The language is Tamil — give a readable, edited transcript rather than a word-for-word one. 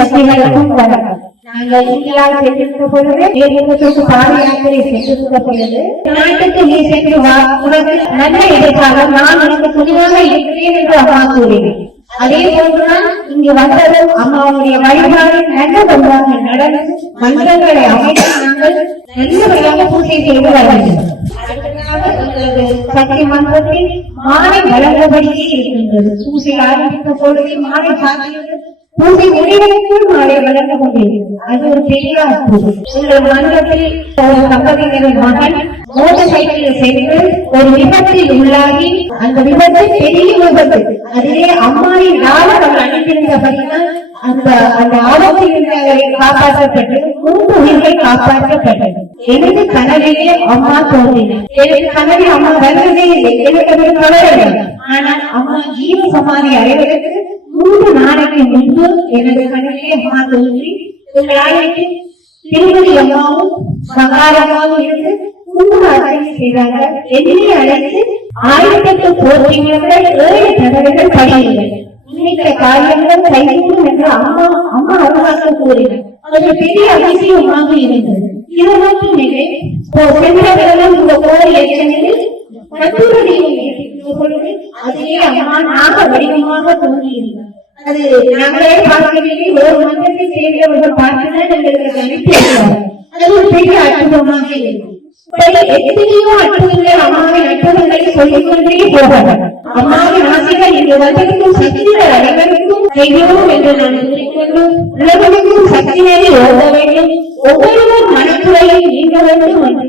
சக்திகளுக்கும் வணக்கம். நாங்கள் இந்தியாவில் சென்றிருந்த பொழுது எங்களுக்கு பாத யாத்திரை சென்றிருந்த பொழுது நாட்டுக்கு நீ சென்று வா, உனக்கு நல்ல எதிர்காலம், நான் உனக்கு துணிவாக இருக்கிறேன் என்று அம்மா கூறினேன். அதே போன்றுதான் இங்கு வந்ததும் அம்மாவுடைய வழிபாடு நல்ல ஒன்றாக நடந்து மந்திரங்களை அமைத்து நாங்கள் நல்லபடியாக பூஜை செய்து வருகின்றோம். சக்தி மன்றத்தில் மாலை வழங்கபடியே இருக்கின்றது. பூஜை ஆரம்பித்த பொழுது மாலை சாத்தியது, பூஜை முடிவதற்குள் மாலை வழங்க கொண்டிருக்கிறது. அது ஒரு பெரிய அற்புதம். உங்கள் மன்றத்தில் ஒரு தம்பதியினரின் மகன் மோட்டார் சைக்கிளில் சென்று ஒரு விபத்தில் உள்ளாகி, அந்த விபத்து பெரிய விபத்து. அதிலே அம்மாவின் நாள் அவர் அணிந்திருந்தபடிதான் அந்த ஆபத்தில் காப்பாற்றப்பட்டு 3 உயிர்கள் காப்பாற்றப்பட்டது. எனது கனவிலே அம்மா தோன்றினார். எனது கனவில் அம்மா வருவதே இல்லை, எனக்கு கவலை. ஆனால் அம்மா ஜீவ சமாதி அடைவதற்கு 3 நாளைக்கு முன்பு எனது கனவிலே அம்மா தோன்றி எங்களுக்கு திருமதி அம்மாவும் சகாரமாவும் இருந்து 3 அழைப்பு செய்தாங்க. என்னை அழைத்து 1008 போற்றியவர்கள் 7 தடவைகள் படியுங்கள், இன்னைக்கு காரியங்கள் கைகூடும் என்று அம்மா அருளாக கூறினார். அது பெரிய அதிசயமாக இருந்தது. இது மட்டும் இல்லை, சென்றவர்களும் இந்த கோரி எச்சனில் மற்றொரு பொழுது அதிலே அம்மா நாக வடிவமாக தோன்றியிருந்தார். அது நாங்களே பார்க்கவில்லை, ஒரு மன்றத்தை சேர்ந்தவர்கள் பார்த்துதான் எங்களுக்கு அனுப்பியிருந்தார். அது ஒரு பெரிய அற்புதமாக இருந்தது. எத்தனையோ அற்புதங்கள் அம்மாவின் அற்புதங்களை சொல்லிக் கொண்டே போகிறார். அம்மாவின் ஆசைகள் இங்கு வந்திருக்கும் சக்திகள் அனைவருக்கும் செய்வோம் என்று நான் கூறிக்கொண்டு உலகத்துக்கும் சக்தியை ஓட வேண்டும், ஒவ்வொருவர் மனக்குறையை நீங்க வேண்டும் என்று